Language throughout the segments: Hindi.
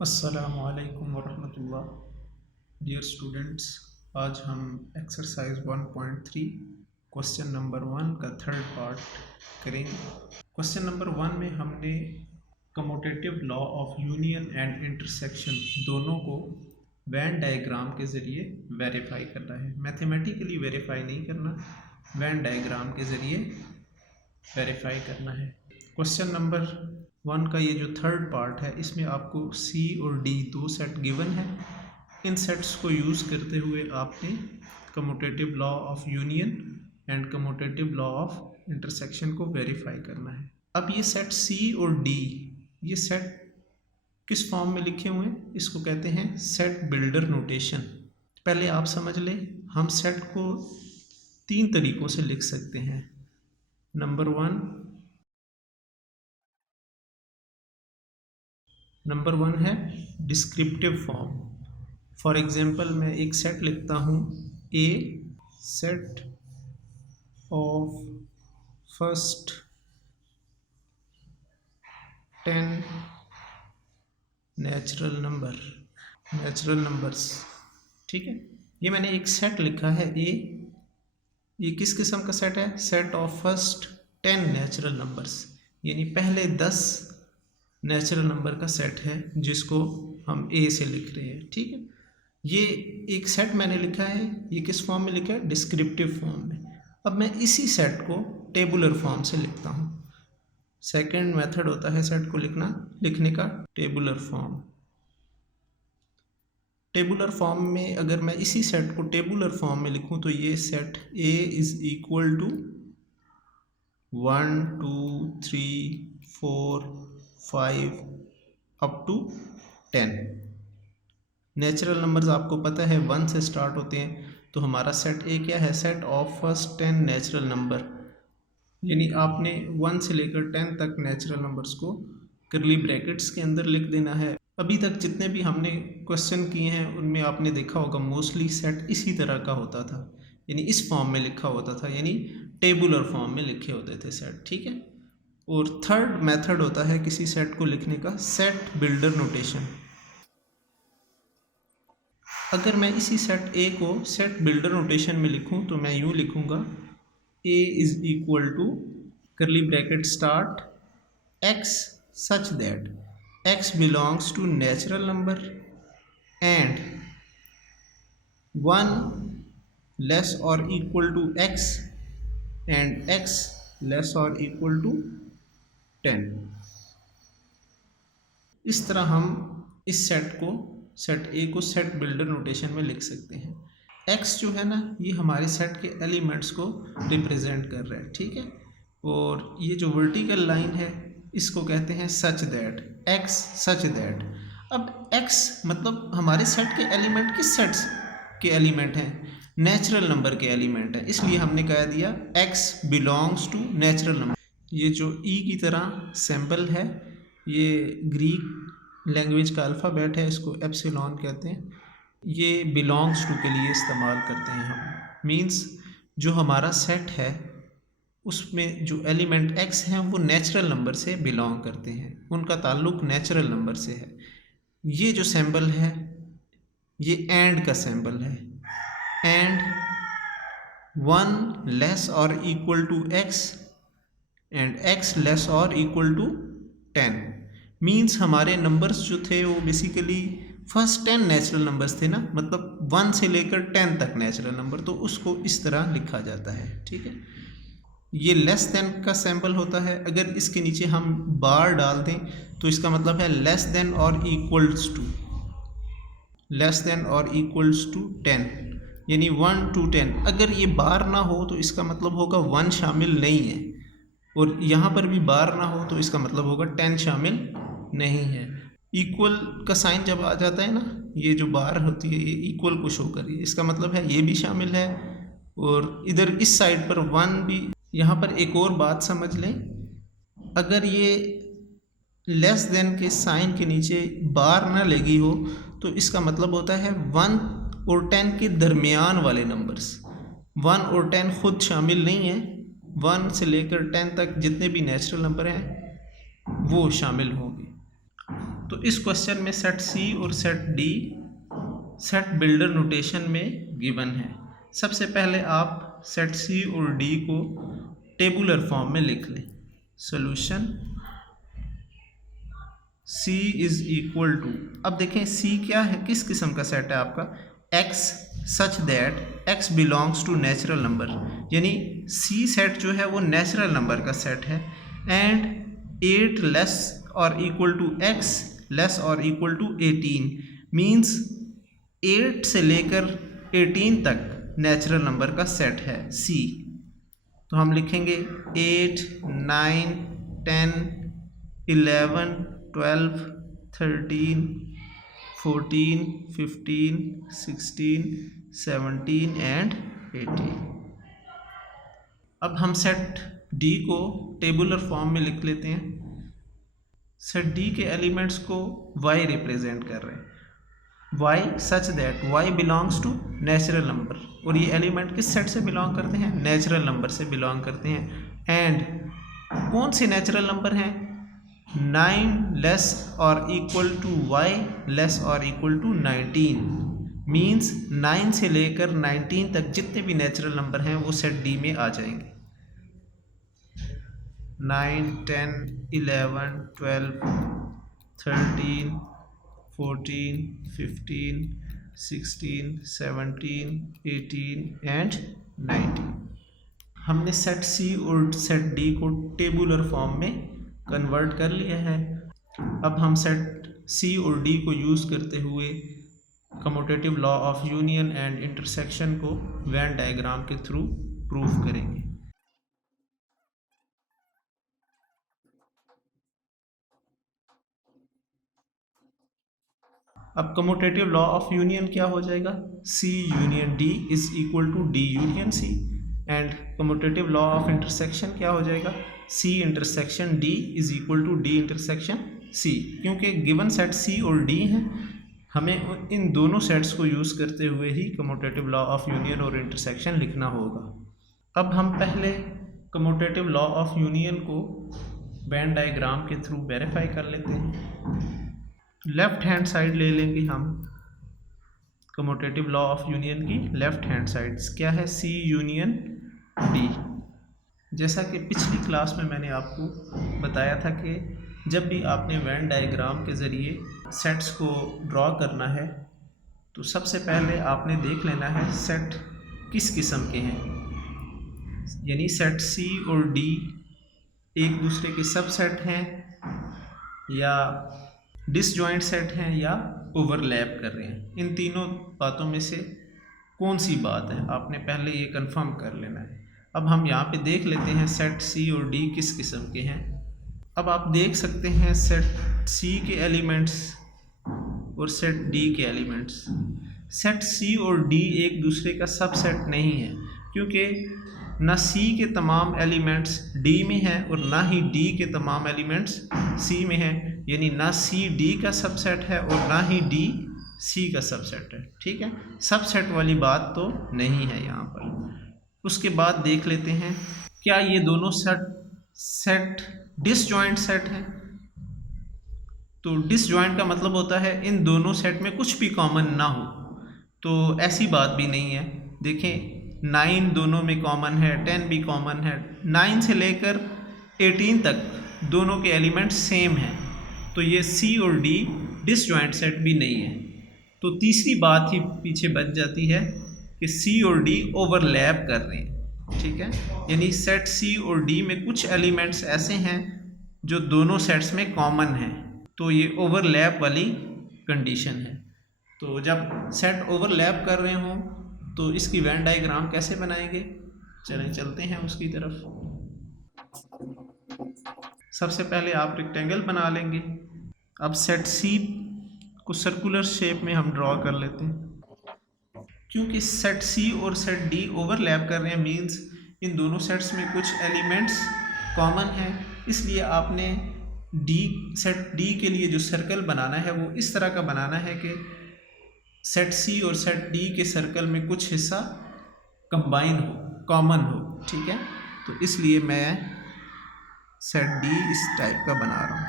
अस्सलामुअलैकुम वरहमतुल्लाह। डियर स्टूडेंट्स, आज हम एक्सरसाइज 1.3 क्वेश्चन नंबर 1 का थर्ड पार्ट करेंगे। क्वेश्चन नंबर 1 में हमने commutative law of union and intersection दोनों को वेन डायग्राम के ज़रिए वेरीफाई करना है। मैथमेटिकली वेरीफाई नहीं करना, वेन डायग्राम के ज़रिए वेरीफाई करना है। क्वेश्चन नंबर 1 का ये जो थर्ड पार्ट है, इसमें आपको सी और डी दो सेट गिवन है। इन सेट्स को यूज़ करते हुए आपने commutative law of union and commutative law of intersection को वेरीफाई करना है। अब ये सेट सी और डी, ये सेट किस फॉर्म में लिखे हुए हैं? इसको कहते हैं सेट बिल्डर नोटेशन। पहले आप समझ लें, हम सेट को 3 तरीक़ों से लिख सकते हैं। नंबर वन है डिस्क्रिप्टिव फॉर्म। फॉर एग्जांपल मैं एक सेट लिखता हूँ, a set of first 10 natural numbers. ठीक है, ये मैंने एक सेट लिखा है ए। ये किस किस्म का सेट है? Set of first 10 natural numbers, यानी पहले 10 नेचुरल नंबर का सेट है जिसको हम ए से लिख रहे हैं। ठीक है, ये एक सेट मैंने लिखा है। ये किस फॉर्म में लिखा है? डिस्क्रिप्टिव फॉर्म में। अब मैं इसी सेट को टेबुलर फॉर्म से लिखता हूँ। सेकंड मेथड होता है सेट को लिखने का टेबुलर फॉर्म। टेबुलर फॉर्म में अगर मैं इसी सेट को टेबुलर फॉर्म में लिखूं तो ये set A is equal to 1 2 3 4 5 up to 10। Natural numbers आपको पता है 1 से स्टार्ट होते हैं, तो हमारा सेट ए क्या है? Set of first 10 natural number, यानी आपने 1 से लेकर 10 तक नेचुरल नंबर्स को करली ब्रैकेट्स के अंदर लिख देना है। अभी तक जितने भी हमने क्वेश्चन किए हैं उनमें आपने देखा होगा मोस्टली सेट इसी तरह का होता था, यानी इस फॉर्म में लिखा होता था, यानी टेबुलर फॉर्म में लिखे होते थे सेट। ठीक है, और थर्ड मेथड होता है किसी सेट को लिखने का सेट बिल्डर नोटेशन। अगर मैं इसी सेट ए को सेट बिल्डर नोटेशन में लिखूं तो मैं यूँ लिखूँगा, a is equal to curly bracket start x such that x belongs to natural number and 1 less or equal to x and x less or equal to 10। इस तरह हम इस सेट ए को सेट बिल्डर नोटेशन में लिख सकते हैं। x जो है ना, ये हमारे सेट के एलिमेंट्स को रिप्रेजेंट कर रहा है। ठीक है, और ये जो वर्टिकल लाइन है इसको कहते हैं सच दैट, x सच दैट। अब x मतलब हमारे सेट के एलिमेंट किस सेट के एलिमेंट हैं? नेचुरल नंबर के एलिमेंट हैं, इसलिए हमने कह दिया x belongs to natural number. ये जो e की तरह सिंबल है, ये ग्रीक लैंग्वेज का अल्फ़ाबेट है, इसको एप्सिलॉन कहते हैं। ये बिलोंग्स टू के लिए इस्तेमाल करते हैं हम। मीन्स जो हमारा सेट है उसमें जो एलिमेंट x हैं वो नेचुरल नंबर से बिलोंग करते हैं, उनका ताल्लुक़ नेचुरल नंबर से है। ये जो सिंबल है ये एंड का सिंबल है, एंड 1 लेस और equal to x and x less और इक्वल टू 10। मीन्स हमारे नंबर्स जो थे वो बेसिकली फर्स्ट 10 नेचुरल नंबर्स थे ना, मतलब 1 से लेकर 10 तक नेचुरल नंबर, तो उसको इस तरह लिखा जाता है। ठीक है, ये लेस देन का सैम्पल होता है। अगर इसके नीचे हम बार डाल दें तो इसका मतलब है लेस देन और इक्वल्स टू 10, यानी 1 to 10। अगर ये बार ना हो तो इसका मतलब होगा 1 शामिल नहीं है, और यहाँ पर भी बार ना हो तो इसका मतलब होगा 10 शामिल नहीं है। इक्वल का साइन जब आ जाता है ना, ये जो बार होती है ये इक्वल को शो कर रही है, इसका मतलब है ये भी शामिल है, और इधर इस साइड पर 1 भी। यहाँ पर एक और बात समझ लें, अगर ये लेस देन के साइन के नीचे बार ना लगी हो तो इसका मतलब होता है 1 और 10 के दरमियान वाले नंबर्स। 1 और 10 खुद शामिल नहीं है, 1 से लेकर 10 तक जितने भी नेचुरल नंबर हैं वो शामिल होंगे। तो इस क्वेश्चन में सेट सी और set D set builder notation में गिवन है। सबसे पहले आप सेट सी और डी को टेबुलर फॉर्म में लिख लें। Solution C is equal to, अब देखें C क्या है, किस किस्म का सेट है आपका, X such that X belongs to natural number, यानी C सेट जो है वो नेचुरल नंबर का सेट है। एंड 8 लेस और इक्वल टू X लेस और इक्वल टू 18 मीन्स 8 से लेकर 18 तक नेचुरल नंबर का सेट है C। तो हम लिखेंगे 8, 9, 10, 11, 12, 13, 14, 15, 16, 17 एंड 18। अब हम सेट D को टेबुलर फॉर्म में लिख लेते हैं। सेट D के एलिमेंट्स को Y रिप्रेजेंट कर रहे हैं। Y such that Y belongs to natural number, और ये एलिमेंट किस सेट से बिलोंग करते हैं, नेचुरल नंबर से बिलोंग करते हैं। एंड कौन से नेचुरल नंबर हैं, 9 लेस और इक्वल टू Y लेस और इक्वल टू 19 मीन्स 9 से लेकर 19 तक जितने भी नेचुरल नंबर हैं वो सेट D में आ जाएंगे। 9, 10, 11, 12, 13, 14, 15, 16, 17, 18 एंड 19। हमने सेट C और सेट D को टेबुलर फॉर्म में कन्वर्ट कर लिया है। अब हम सेट C और D को यूज़ करते हुए commutative law of union and intersection को वेन डायग्राम के थ्रू प्रूव करेंगे। अब कम्यूटेटिव लॉ ऑफ यूनियन क्या हो जाएगा, C union D is equal to D union C। And commutative law of intersection क्या हो जाएगा, C intersection D is equal to D intersection C। क्योंकि गिवन सेट C और D हैं, हमें इन दोनों सेट्स को यूज़ करते हुए ही कम्यूटेटिव लॉ ऑफ यूनियन और इंटरसेक्शन लिखना होगा। अब हम पहले कम्यूटेटिव लॉ ऑफ यूनियन को वेन डायग्राम के थ्रू वेरीफाई कर लेते हैं। लेफ्ट हैंड साइड ले लेंगे हम कम्यूटेटिव लॉ ऑफ यूनियन की। लेफ्ट हैंड साइड क्या है, C यूनियन D। जैसा कि पिछली क्लास में मैंने आपको बताया था कि जब भी आपने वेन डायग्राम के ज़रिए सेट्स को ड्रॉ करना है तो सबसे पहले आपने देख लेना है सेट किस किस्म के हैं, यानी सेट C और D एक दूसरे के सबसेट हैं या डिसजॉइंट सेट हैं या ओवरलैप कर रहे हैं। इन तीनों बातों में से कौन सी बात है आपने पहले ये कंफर्म कर लेना है। अब हम यहाँ पे देख लेते हैं सेट C और D किस किस्म के हैं। अब आप देख सकते हैं सेट C के एलिमेंट्स और सेट D के एलिमेंट्स। सेट C और D एक दूसरे का सबसेट नहीं है, क्योंकि ना C के तमाम एलिमेंट्स D में हैं और ना ही D के तमाम एलिमेंट्स C में हैं, यानी ना C D का सबसेट है और ना ही D C का सबसेट है। ठीक है, सबसेट वाली बात तो नहीं है यहाँ पर। उसके बाद देख लेते हैं क्या ये दोनों सेट डिसजॉइंट सेट हैं। तो डिसजॉइंट का मतलब होता है इन दोनों सेट में कुछ भी कॉमन ना हो, तो ऐसी बात भी नहीं है। देखें 9 दोनों में कॉमन है, 10 भी कॉमन है, 9 से लेकर 18 तक दोनों के एलिमेंट सेम हैं, तो ये C और D डिसजॉइंट सेट भी नहीं है। तो तीसरी बात ही पीछे बच जाती है कि C और D ओवरलैप कर रहे हैं। ठीक है, यानी सेट C और D में कुछ एलिमेंट्स ऐसे हैं जो दोनों सेट्स में कॉमन हैं, तो ये ओवरलैप वाली कंडीशन है। तो जब सेट ओवरलैप कर रहे हों तो इसकी वेन डायग्राम कैसे बनाएंगे, चलें चलते हैं उसकी तरफ। सबसे पहले आप रेक्टेंगल बना लेंगे। अब सेट C को सर्कुलर शेप में हम ड्रॉ कर लेते हैं। क्योंकि सेट C और सेट D ओवरलैप कर रहे हैं मीन्स इन दोनों सेट्स में कुछ एलिमेंट्स कॉमन हैं, इसलिए आपने सेट D के लिए जो सर्कल बनाना है वो इस तरह का बनाना है कि सेट C और सेट D के सर्कल में कुछ हिस्सा कंबाइन हो, कॉमन हो। ठीक है, तो इसलिए मैं सेट D इस टाइप का बना रहा हूँ।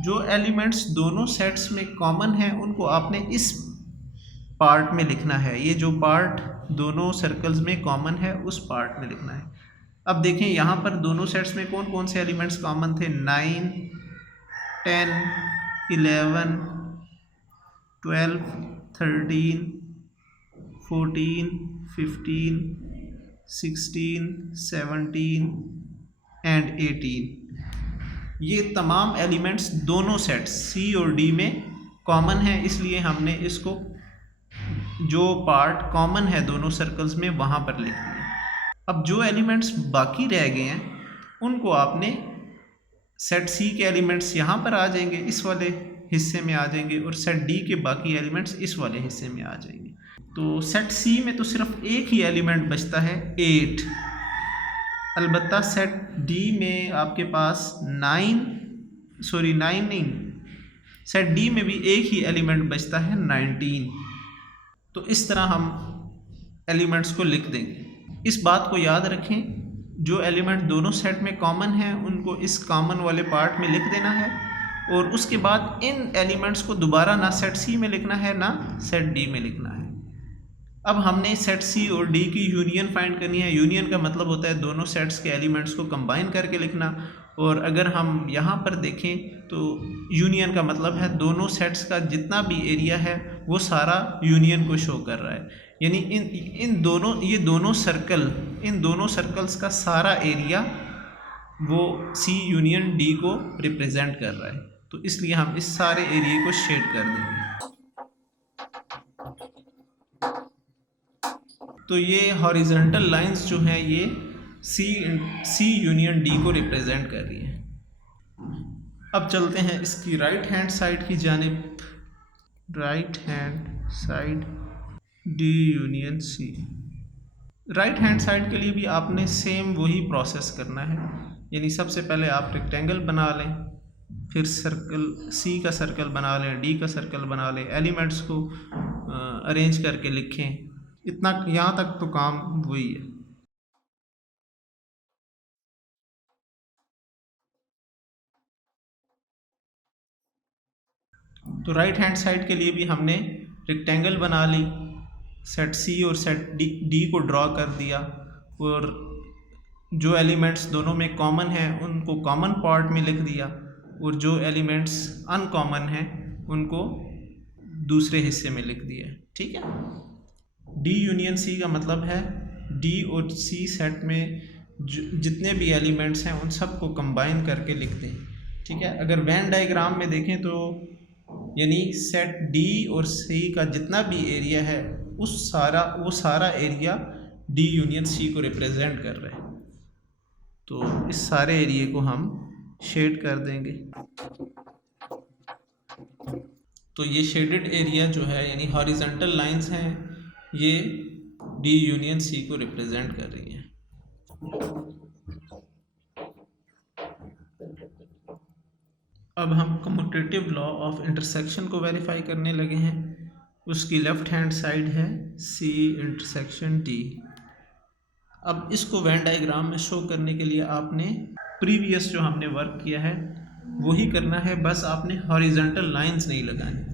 जो एलिमेंट्स दोनों सेट्स में कॉमन है उनको आपने इस पार्ट में लिखना है। ये जो पार्ट दोनों सर्कल्स में कॉमन है उस पार्ट में लिखना है। अब देखें यहाँ पर दोनों सेट्स में कौन कौन से एलिमेंट्स कॉमन थे। 9, 10, 11, 12, 13, 14, 15, 16, 17 एंड 18। ये तमाम एलिमेंट्स दोनों सेट्स सी और डी में कॉमन है, इसलिए हमने इसको जो पार्ट कॉमन है दोनों सर्कल्स में वहाँ पर लिख दिया। अब जो एलिमेंट्स बाकी रह गए हैं उनको आपने सेट सी के एलिमेंट्स यहाँ पर आ जाएंगे, इस वाले हिस्से में आ जाएंगे, और सेट डी के बाकी एलिमेंट्स इस वाले हिस्से में आ जाएंगे। तो सेट सी में तो सिर्फ एक ही एलिमेंट बचता है 8। अलबत्ता सेट डी में आपके पास 9 नहीं, सेट डी में भी एक ही एलिमेंट बचता है 19। तो इस तरह हम एलिमेंट्स को लिख देंगे। इस बात को याद रखें, जो एलिमेंट दोनों सेट में कॉमन है उनको इस कॉमन वाले पार्ट में लिख देना है, और उसके बाद इन एलिमेंट्स को दोबारा ना सेट सी में लिखना है ना सेट डी में लिखना है। अब हमने सेट सी और डी की यूनियन फाइंड करनी है। यूनियन का मतलब होता है दोनों सेट्स के एलिमेंट्स को कंबाइन करके लिखना, और अगर हम यहाँ पर देखें तो यूनियन का मतलब है दोनों सेट्स का जितना भी एरिया है वो सारा यूनियन को शो कर रहा है। यानी इन दोनों सर्कल्स का सारा एरिया वो सी यूनियन डी को रिप्रेजेंट कर रहा है। तो इसलिए हम इस सारे एरिया को शेड कर देंगे। तो ये हॉरिजॉन्टल लाइंस जो हैं ये सी यूनियन डी को रिप्रेजेंट कर रही है। अब चलते हैं इसकी राइट हैंड साइड की जानिब। Right hand side D union C. Right hand side के लिए भी आपने सेम वही प्रोसेस करना है। यानी सबसे पहले आप रेक्टेंगल बना लें, फिर सर्कल सी का सर्कल बना लें, डी का सर्कल बना लें, एलिमेंट्स को अरेंज करके लिखें। इतना यहाँ तक तो काम वही है। तो राइट हैंड साइड के लिए भी हमने रेक्टेंगल बना ली, सेट सी और सेट डी को ड्रॉ कर दिया, और जो एलिमेंट्स दोनों में कॉमन हैं उनको कॉमन पार्ट में लिख दिया, और जो एलिमेंट्स अनकॉमन हैं उनको दूसरे हिस्से में लिख दिया। ठीक है। डी यूनियन सी का मतलब है डी और सी सेट में जितने भी एलिमेंट्स हैं उन सब को कंबाइन करके लिख दें। ठीक है। अगर वेन डायग्राम में देखें तो यानी सेट डी और सी का जितना भी एरिया है वो सारा एरिया डी यूनियन सी को रिप्रेजेंट कर रहा है। तो इस सारे एरिया को हम शेड कर देंगे। तो ये शेडेड एरिया जो है यानी हॉरिजॉन्टल लाइंस हैं, ये डी यूनियन सी को रिप्रेजेंट कर रही हैं। अब हम कम्यूटेटिव लॉ ऑफ इंटरसेक्शन को वेरीफाई करने लगे हैं। उसकी लेफ्ट हैंड साइड है सी इंटरसेक्शन डी। अब इसको वेन डायग्राम में शो करने के लिए आपने प्रीवियस जो हमने वर्क किया है वही करना है, बस आपने हॉरिजॉन्टल लाइंस नहीं लगानी।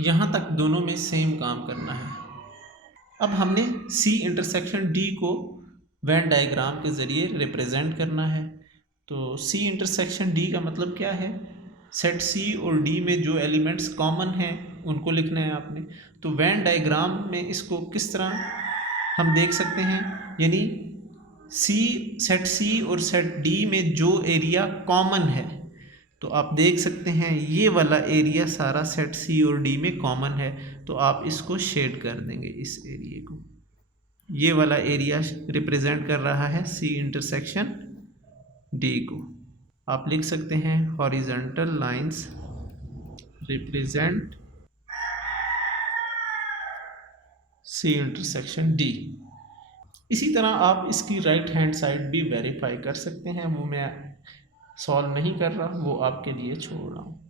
यहाँ तक दोनों में सेम काम करना है। अब हमने सी इंटरसेक्शन डी को वेन डायग्राम के ज़रिए रिप्रेजेंट करना है। तो सी इंटरसेक्शन डी का मतलब क्या है, सेट सी और डी में जो एलिमेंट्स कॉमन हैं उनको लिखना है आपने। तो वेन डायग्राम में इसको किस तरह हम देख सकते हैं, यानी सेट सी और सेट डी में जो एरिया कॉमन है, तो आप देख सकते हैं ये वाला एरिया सारा सेट सी और डी में कॉमन है, तो आप इसको शेड कर देंगे। इस एरिया को, ये वाला एरिया रिप्रेजेंट कर रहा है सी इंटरसेक्शन डी को। आप लिख सकते हैं horizontal lines represent C intersection D. इसी तरह आप इसकी राइट हैंड साइड भी वेरीफाई कर सकते हैं, वो मैं सॉल्व नहीं कर रहा, वो आपके लिए छोड़ रहा हूँ।